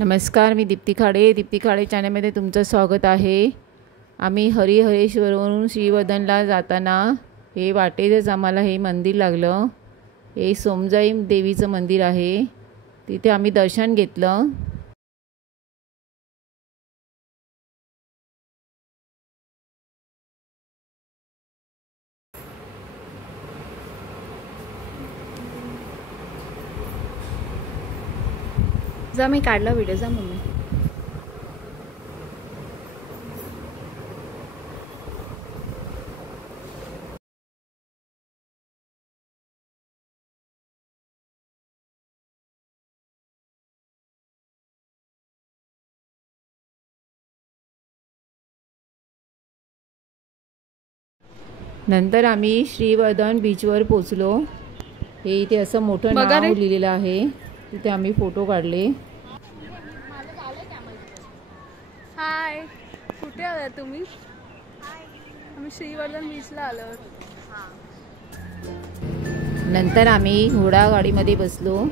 नमस्कार, मी दीप्ती खाडे चॅनलमध्ये तुमचं स्वागत आहे। आम्ही हरिहरेश्वरवरून श्रीवर्धनला जाताना हे वाटेतच आम्हाला हे मंदिर लागलं। हे सोमजाई देवीचं मंदिर आहे, तिथे आम्ही दर्शन घेतलं। जा मी काढला व्हिडिओ, जा मम्मी। नंतर आम्ही श्रीवर्धन बीचवर पोचलो। हे इथे असं मोठं नाव लिहिलेलं आहे, तिथे आम्ही फोटो काढले। हाय, कुठे आला तुम्ही? आम्ही श्रीवर्धन बीचला आलो। नंतर आम्ही घोडा गाडीमध्ये बसलो।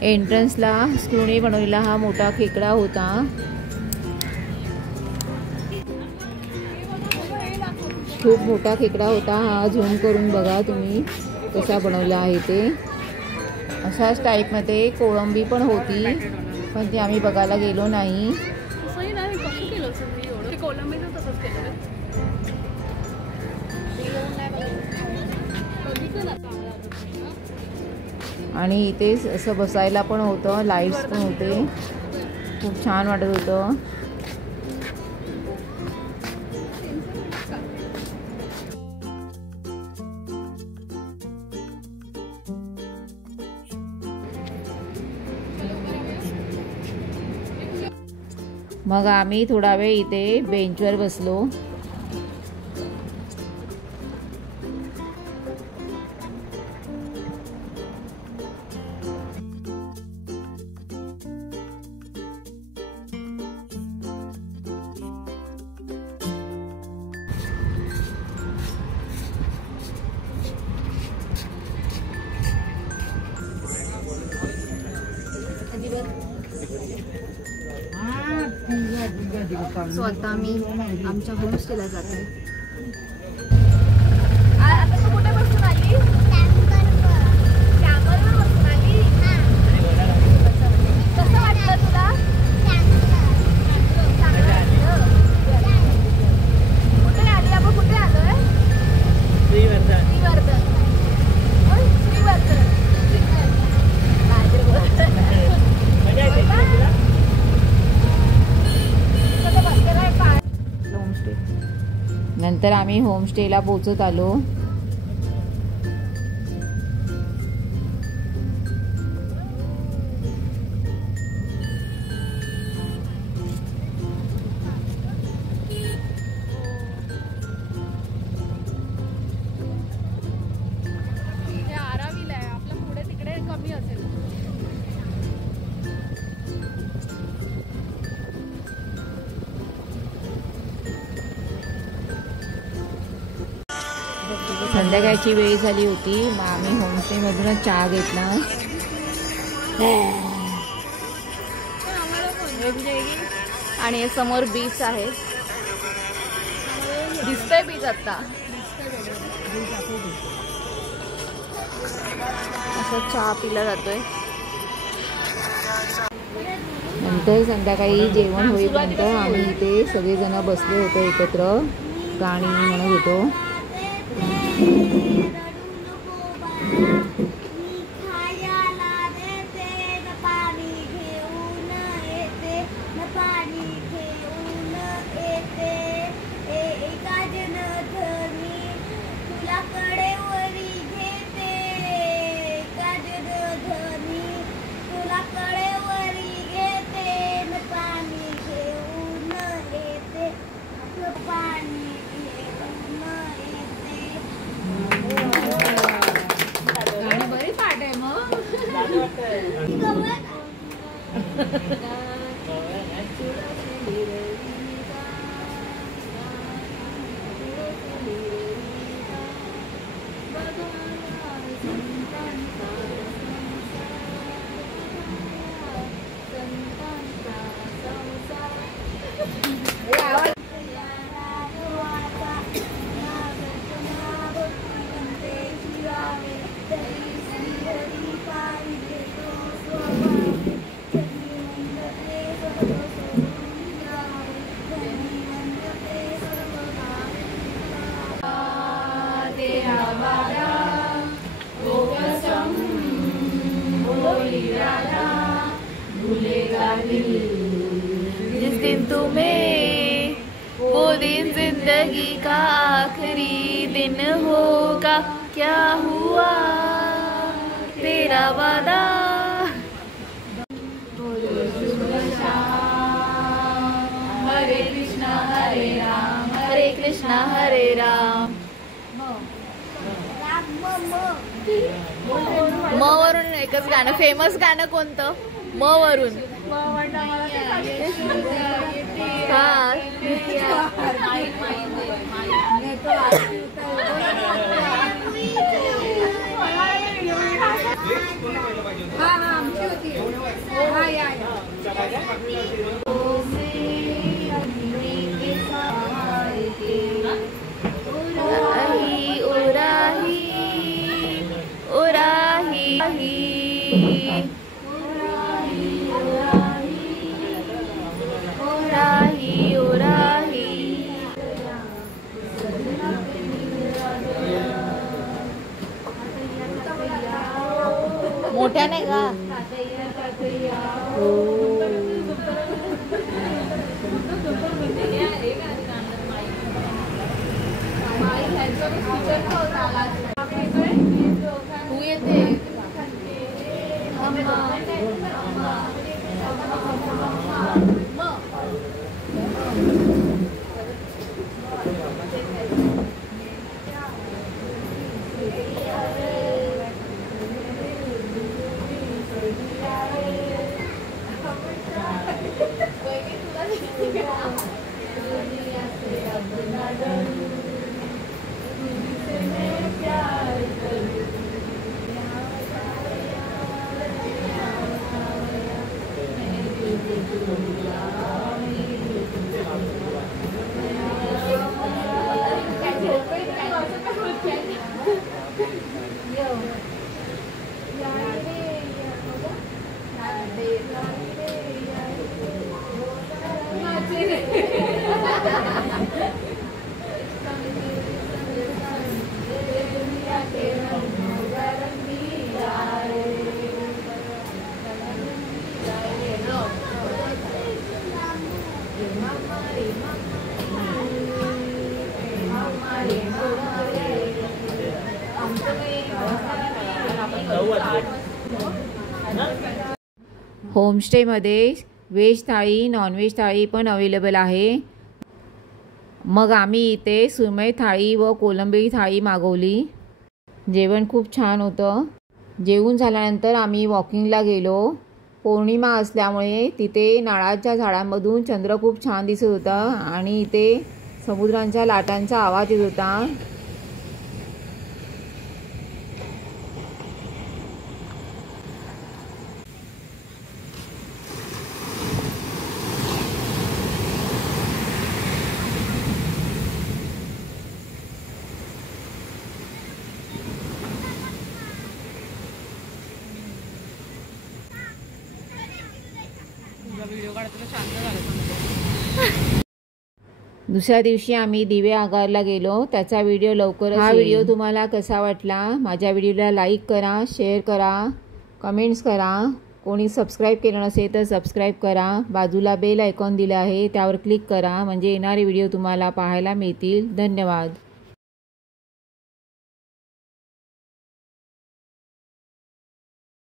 एंट्रन्सला स्क्रूने बनवलेला हा मोठा खेकडा होता। खूप मोठा खेकडा होता हा। झूम करून बघा तुम्ही कसा बनवला आहे ते। अशाच टाईपमध्ये कोळंबी पण होती, पण ती आम्ही बघायला गेलो नाही। आणि इथे असं बसायला पण होतं, लाईट्स पण होते, खूप छान वाटत होतं। मग आम्ही थोडा वेळ इथे बेंचवर बसलो। सो आता मी आमच्या होमस्टेला जाते। नंतर आम्ही होमस्टेला पोहोचत आलो। आरावीला आहे, आपल्या पुढे तिकडे कमी असेल। संध्याकाळची वेळ झाली होती, मग आम्ही होमस्टेमधूनच चहा घेतला. आणि समोर बीच आहे, दिसतंय बीच आता. असं चहा पिला जातोय. नंतर संध्याकाळी जेवण होईपर्यंत आम्ही इथे सगळेजण बसले होतो एकत्र, गाणी म्हणत होतो. जिस दिन तुम्हें वो दिन जिंदगी का आखिरी दिन होगा, क्या हुआ तेरा वादा. हरे कृष्णा हरे राम, हरे कृष्णा हरे राम. म वरून एकच गाणं, फेमस गाणं कोणतं? म वरून. हा मोठ्याने गा. तू येते होमस्टेमध्ये व्हेज थाळी नॉनव्हेज थाळी पण अवेलेबल आहे. मग आम्ही इथे सुरमई थाळी व कोलंबी थाळी मागवली. जेवण खूप छान होतं. जेवून झाल्यानंतर आम्ही वॉकिंगला गेलो. पौर्णिमा असल्यामुळे तिथे नारळाच्या झाडांमधून चंद्र खूप छान दिसत होता आणि इथे समुद्राच्या लाटांचा आवाज येत होता. व्हिडिओ काढताना शांत झालं. दुसऱ्या दिवशी आम्ही दिवे आगारला गेलो, त्याचा व्हिडिओ लवकरच. हा व्हिडिओ तुम्हाला कसा वाटला? माझ्या व्हिडिओला लाईक करा, शेअर करा, कमेंट्स करा. कोणी सबस्क्राईब केलं नसेल तर सबस्क्राईब करा. बाजूला बेल आयकॉन दिला आहे, त्यावर क्लिक करा म्हणजे येणारे व्हिडिओ तुम्हाला पाहायला मिळतील. धन्यवाद.